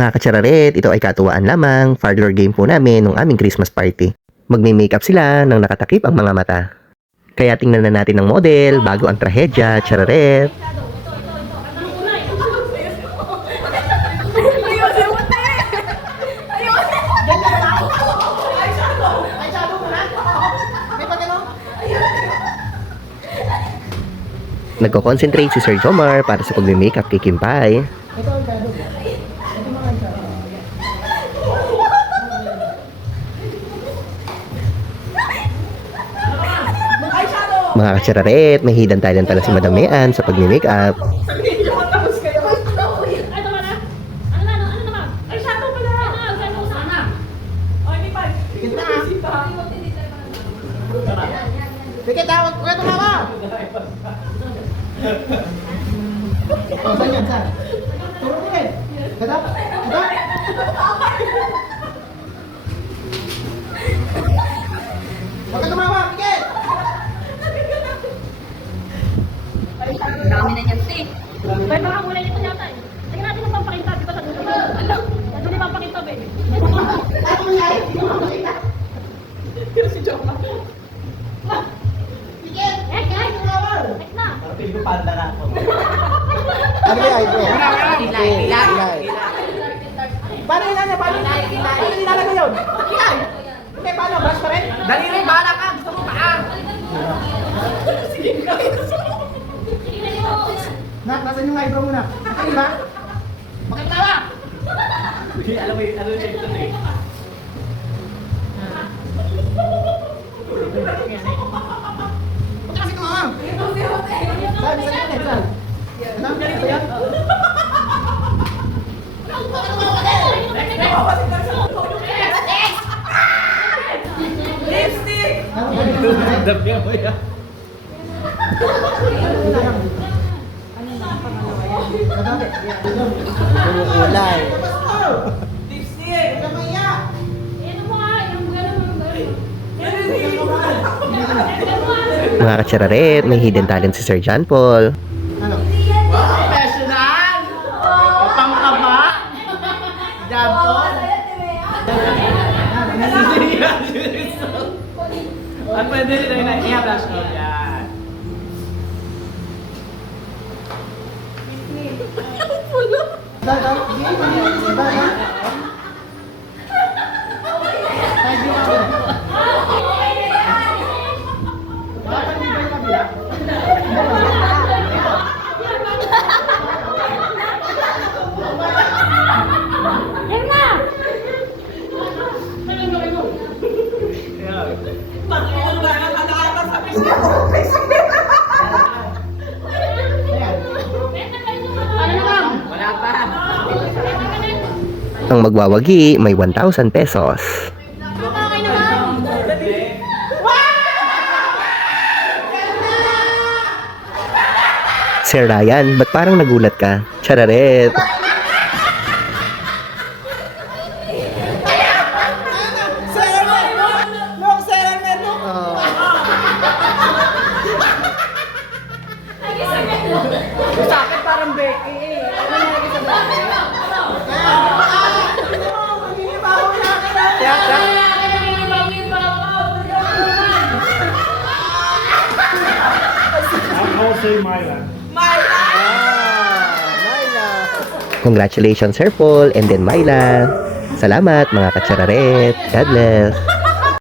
Mga katsararet, ito ay katuwaan lamang, parlor game po namin nung aming Christmas party. Magme-makeup sila nang nakatakip ang mga mata. Kaya tingnan na natin ng model bago ang trahedya, tsararet. Nagko-concentrate si Sir Jomar para sa pagme-makeup kay Kimpay. Mga katsararet, may hidden talent pala si Madam Mean sa pagme-makeup. Sige, tawag ko ito mama. Oh, saan yan, saan? Turo ko rin. Kadap? Kadap? Huwag ka tumawa, sige! Dami na niyan, Steve. Pwede baka muna nito yata eh. Tingnan natin ang pampakita, di ba sa dulo? Alam, sa dulo yung pampakita, baby. Ano nangyari? Hindi mo makakita. Pero si Joma. Sige! Guys! Tumawa! Next na! Ano ba yung bro? Kilay. Paano ilalagay? Paano ilalagay yun? Yan! Hindi, paano? Brush pa rin? Dali rin, bahala ka. Gusto mo paa. Nak, nasan yung eyebrow mo na? Ano ba? Bakit tawa? Alam mo yung ito eh. Bakit kasi tumawa? Saan? Saan yan? Saan? Ano? Ito yan? Bakit tumawa ka din? Lipstick! Dami mo yan. Kulay. Lipstick! Kamaya. Ano mo nga? Yung gano'n. Mga katsararet, may hidden talent si Sir John Paul. Ano? Professional! Pangkaba! Jabon! At pwede rin na i-brush off yan. Dada, hindi mo niya dada. Thank you, Mama. Bakit hindi kayo kabila? Yan na! Ano naman? Wala pa. Ang magwawagi, may 1,000 pesos. Okay naman! Sir Ryan, ba't parang nagulat ka? Tsararet! Sa akin parang Becky eh. Ano nangyari sa Becky? I'll say Myla. Congratulations Sir Paul and then Myla. Salamat mga katsararet. God bless.